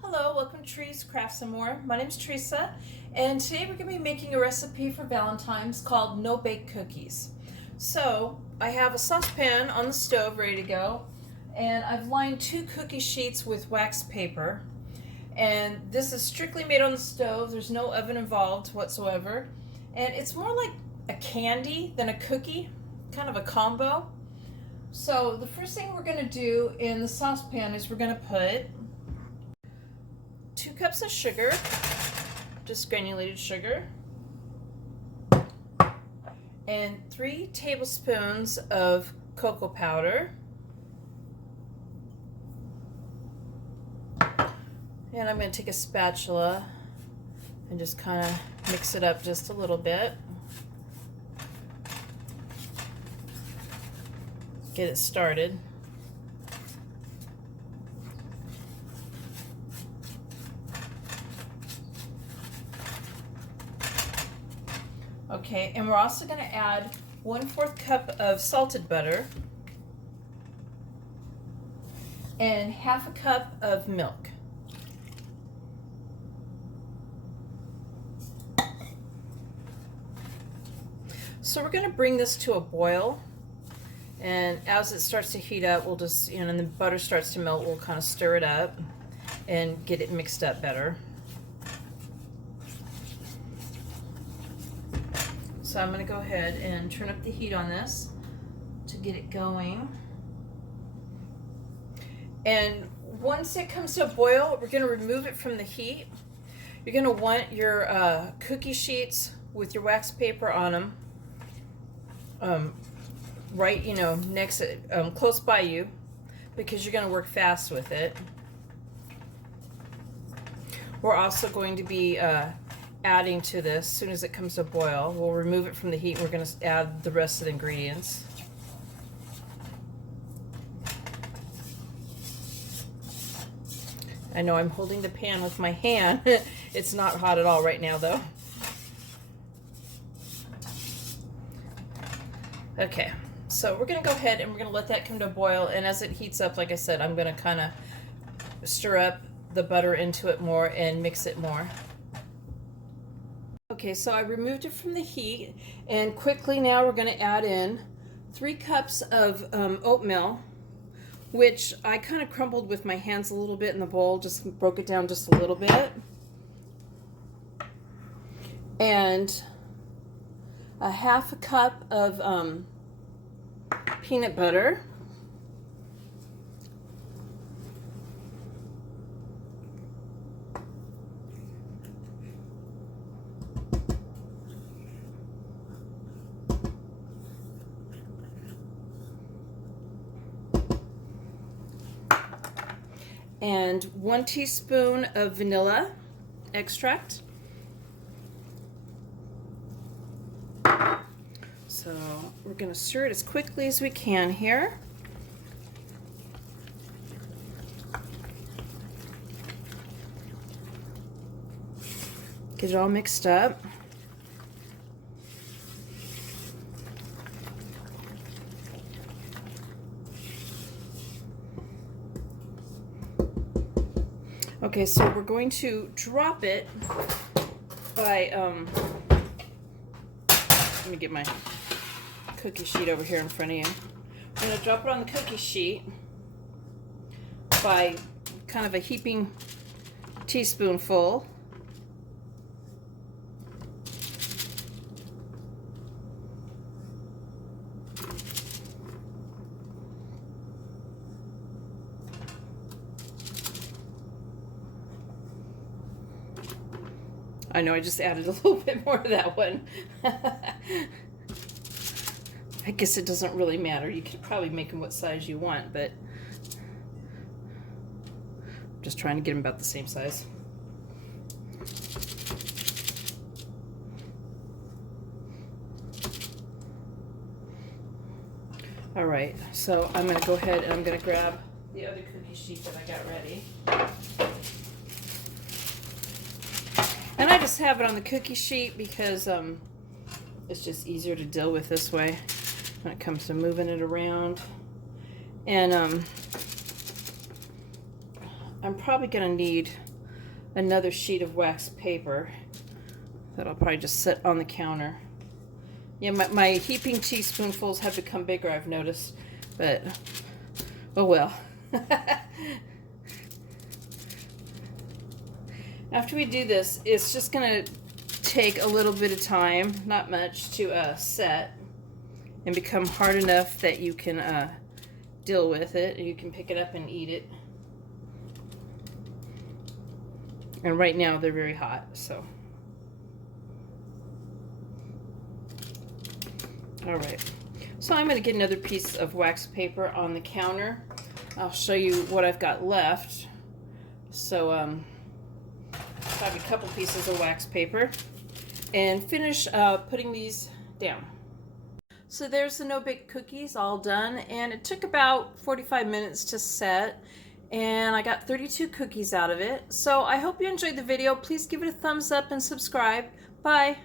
Hello, welcome to Trees Crafts and More. My name is Teresa, and today we're going to be making a recipe for Valentine's called no-bake cookies. So I have a saucepan on the stove ready to go, and I've lined 2 cookie sheets with wax paper. And this is strictly made on the stove. There's no oven involved whatsoever, and it's more like a candy than a cookie, kind of a combo. So the first thing we're going to do in the saucepan is we're going to put 2 cups of sugar, just granulated sugar, and 3 tablespoons of cocoa powder. And I'm going to take a spatula and just kind of mix it up just a little bit. Get it started. Okay, and we're also going to add 1/4 cup of salted butter and 1/2 cup of milk. So we're going to bring this to a boil, and as it starts to heat up, we'll just, and the butter starts to melt, we'll kind of stir it up and get it mixed up better. So I'm going to go ahead and turn up the heat on this to get it going. And once it comes to a boil, we're going to remove it from the heat. You're going to want your cookie sheets with your wax paper on them, right, next, close by you, because you're going to work fast with it. We're also going to be adding to this as soon as it comes to a boil. We'll remove it from the heat and we're going to add the rest of the ingredients. I know I'm holding the pan with my hand. It's not hot at all right now though. Okay, so we're going to go ahead and we're going to let that come to a boil, and as it heats up, like I said, I'm going to kind of stir up the butter into it more and mix it more. Okay, so I removed it from the heat, and quickly now we're going to add in 3 cups of oatmeal, which I kind of crumbled with my hands a little bit in the bowl, just broke it down just a little bit, and a 1/2 cup of peanut butter, and 1 teaspoon of vanilla extract. So we're going to stir it as quickly as we can here. Get it all mixed up. Okay, so we're going to drop it by, let me get my cookie sheet over here in front of you. I'm going to drop it on the cookie sheet by kind of a heaping teaspoonful. I know I just added a little bit more to that one. I guess it doesn't really matter. You could probably make them what size you want, but I'm just trying to get them about the same size. All right, so I'm going to go ahead and I'm going to grab the other cookie sheet that I got ready. And I just have it on the cookie sheet because it's just easier to deal with this way when it comes to moving it around. And I'm probably gonna need another sheet of wax paper that I'll probably just set on the counter. Yeah, my heaping teaspoonfuls have become bigger, I've noticed, but oh well. After we do this, it's just gonna take a little bit of time, not much, to set and become hard enough that you can deal with it and you can pick it up and eat it. And right now they're very hot, so. All right, so I'm gonna get another piece of wax paper on the counter. I'll show you what I've got left. So I have a couple pieces of wax paper and finish putting these down. So there's the no-bake cookies all done, and it took about 45 minutes to set, and I got 32 cookies out of it. So I hope you enjoyed the video. Please give it a thumbs up and subscribe. Bye.